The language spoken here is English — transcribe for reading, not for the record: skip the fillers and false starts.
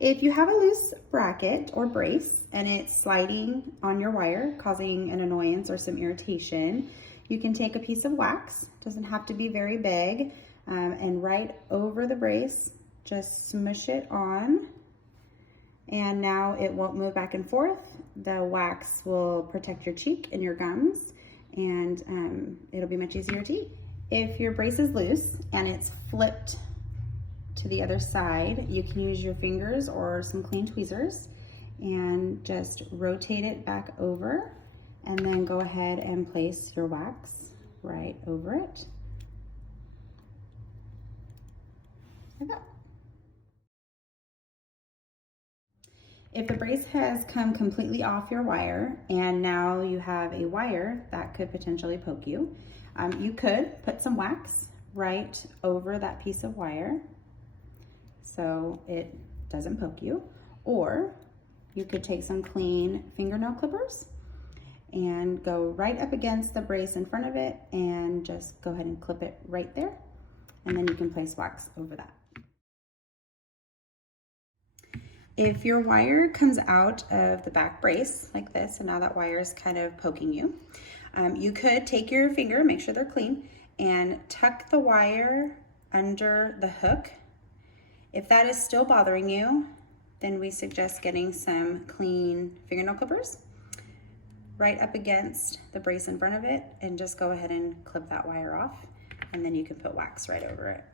If you have a loose bracket or brace and it's sliding on your wire, causing an annoyance or some irritation, you can take a piece of wax, doesn't have to be very big, and right over the brace, just smush it on, and now it won't move back and forth. The wax will protect your cheek and your gums, and it'll be much easier to eat. If your brace is loose and it's flipped to the other side, you can use your fingers or some clean tweezers and just rotate it back over, and then go ahead and place your wax right over it, like that. If the brace has come completely off your wire and now you have a wire that could potentially poke you, you could put some wax right over that piece of wire so it doesn't poke you, or you could take some clean fingernail clippers and go right up against the brace in front of it and just go ahead and clip it right there, and then you can place wax over that. If your wire comes out of the back brace like this, and now that wire is kind of poking you, you could take your finger, make sure they're clean, and tuck the wire under the hook. If that is still bothering you, then we suggest getting some clean fingernail clippers right up against the brace in front of it, and just go ahead and clip that wire off, and then you can put wax right over it.